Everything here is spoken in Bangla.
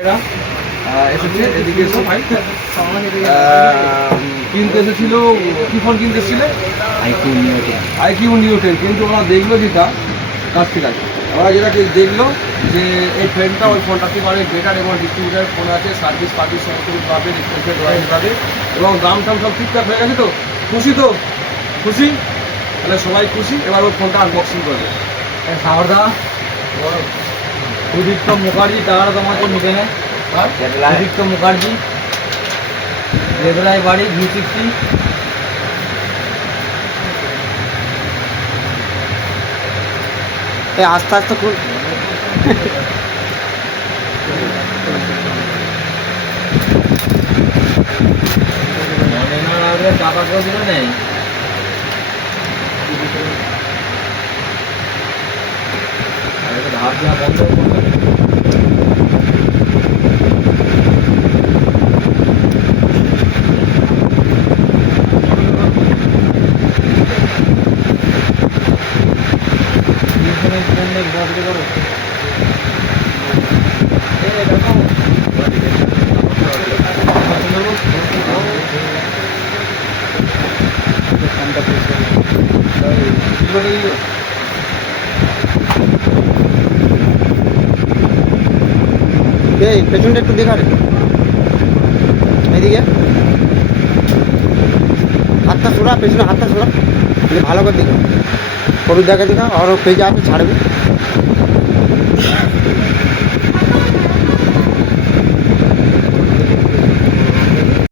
এরা এসেছে এদিকে এসো ভাই। কিনতে এসেছিল, কি ফোন কিনতে এসেছিলে? IQOO Neo 10। কিন্তু ওরা দেখলো যেটা কাছ থেকে ওরা যেটা দেখলো যে এই ফ্রেন্ডটা ওই ফোনটা থেকে অনেক বেটার এবং ডিস্ট্রিবিউটার ফোন আছে, সার্ভিস পার্টি সমস্ত কিছু পাবে, রিপ্লেসমেন্ট ওয়ারেন্টি পাবে এবং দাম টাম সব ঠিকঠাক হয়ে গেছে। তো খুশি? তো খুশি, তাহলে সবাই খুশি। এবার ওই ফোনটা আনবক্সিং করবে। সারদা উদিত্য মুখার্জি টাকাটা তোমাকে নিবে না। উদিত্য মুখার্জি, রেগলায় বাড়ি, V60। আস্তে আস্তে খুব টাকা কেউ দিলে নেই। ধার দেওয়া বন্ধ করতে এই পেছনটা একটু দেখা রে, এদিকে হাতটা সরা, পেছনে হাতটা সরা, ভালো করে দেখা, ছবি দেখা দেখা, আরও পেজে আছে ছাড়বে।